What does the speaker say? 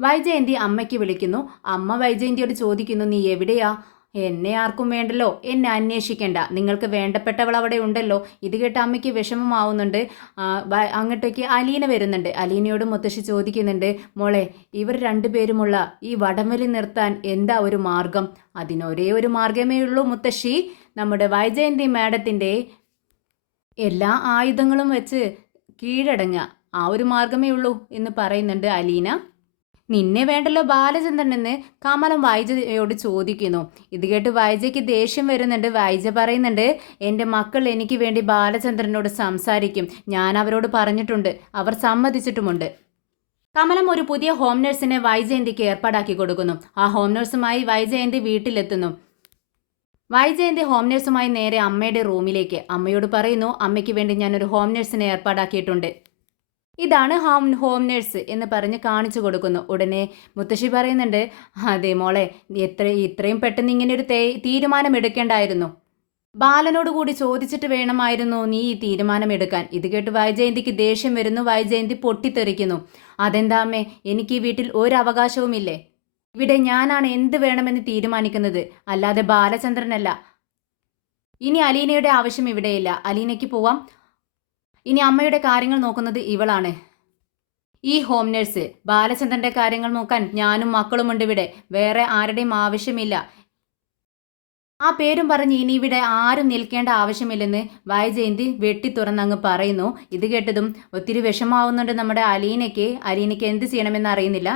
വൈജയന്തി അമ്മയ്ക്ക് വിളിക്കുന്നു. അമ്മ വൈജയന്തിയോട് ചോദിക്കുന്നു, നീ എവിടെയാ? എന്നെ ആർക്കും വേണ്ടല്ലോ, എന്നെ അന്വേഷിക്കേണ്ട, നിങ്ങൾക്ക് വേണ്ടപ്പെട്ടവൾ അവിടെ ഉണ്ടല്ലോ. ഇത് കേട്ട് അമ്മയ്ക്ക് വിഷമമാവുന്നുണ്ട്. അങ്ങോട്ടേക്ക് അലീന വരുന്നുണ്ട്. അലീനയോട് മുത്തശ്ശി ചോദിക്കുന്നുണ്ട്, മോളെ, ഇവർ രണ്ടുപേരുമുള്ള ഈ വടംവലി നിർത്താൻ എന്താ ഒരു മാർഗം? അതിനൊരേ ഒരു മാർഗമേ ഉള്ളൂ മുത്തശ്ശി, നമ്മുടെ വൈജയന്തി മാഡത്തിൻ്റെ എല്ലാ ആയുധങ്ങളും വെച്ച് കീഴടങ്ങുക. ആ ഒരു മാർഗമേ ഉള്ളൂ എന്ന് പറയുന്നുണ്ട് അലീന. നിന്നെ വേണ്ടല്ലോ ബാലചന്ദ്രൻ എന്ന് കമലം വൈജയോട് ചോദിക്കുന്നു. ഇത് കേട്ട് വൈജയ്ക്ക് ദേഷ്യം വരുന്നുണ്ട്. വൈജ പറയുന്നുണ്ട്, എൻ്റെ മക്കൾ എനിക്ക് വേണ്ടി ബാലചന്ദ്രനോട് സംസാരിക്കും, ഞാൻ അവരോട് പറഞ്ഞിട്ടുണ്ട്, അവർ സമ്മതിച്ചിട്ടുമുണ്ട്. കമലം ഒരു പുതിയ ഹോം നഴ്സിനെ വൈജയന്തിക്ക് ഏർപ്പാടാക്കി കൊടുക്കുന്നു. ആ ഹോം നഴ്സുമായി വൈജയന്തി വീട്ടിലെത്തുന്നു. വൈജയന്തി ഹോം നഴ്സുമായി നേരെ അമ്മയുടെ റൂമിലേക്ക്. അമ്മയോട് പറയുന്നു, അമ്മയ്ക്ക് വേണ്ടി ഞാനൊരു ഹോം നഴ്സിനെ ഏർപ്പാടാക്കിയിട്ടുണ്ട്, ഇതാണ് ഹോം നേഴ്സ് എന്ന് പറഞ്ഞ് കാണിച്ചു കൊടുക്കുന്നു. ഉടനെ മുത്തശ്ശി പറയുന്നുണ്ട്, അതെ മോളെ, ഇത്രയും പെട്ടെന്ന് ഇങ്ങനെ ഒരു തീരുമാനം എടുക്കേണ്ടായിരുന്നു. ബാലനോട് കൂടി ചോദിച്ചിട്ട് വേണമായിരുന്നു നീ ഈ തീരുമാനം എടുക്കാൻ. ഇത് കേട്ട് വൈജയന്തിക്ക് ദേഷ്യം വരുന്നു. വൈജയന്തി പൊട്ടിത്തെറിക്കുന്നു. അതെന്താ അമ്മേ, എനിക്ക് ഈ വീട്ടിൽ ഒരു അവകാശവുമില്ലേ? ഇവിടെ ഞാനാണ് എന്ത് വേണമെന്ന് തീരുമാനിക്കുന്നത്, അല്ലാതെ ബാലചന്ദ്രനല്ല. ഇനി അലീനയുടെ ആവശ്യം ഇവിടെയില്ല, അലീനയ്ക്ക് പോവാം. ഇനി അമ്മയുടെ കാര്യങ്ങൾ നോക്കുന്നത് ഇവളാണ്, ഈ ഹോം നഴ്സ്. ബാലചന്ദ്രന്റെ കാര്യങ്ങൾ നോക്കാൻ ഞാനും മക്കളുമുണ്ട് ഇവിടെ, വേറെ ആരുടെയും ആവശ്യമില്ല. ആ പേരും പറഞ്ഞ് ഇനി ഇവിടെ ആരും നിൽക്കേണ്ട ആവശ്യമില്ലെന്ന് വൈജയന്തി വെട്ടി തുറന്നങ്ങ് പറയുന്നു. ഇത് കേട്ടതും ഒത്തിരി വിഷമാവുന്നുണ്ട് നമ്മുടെ അലീനയ്ക്ക്. അലീനയ്ക്ക് എന്ത് ചെയ്യണമെന്ന് അറിയുന്നില്ല.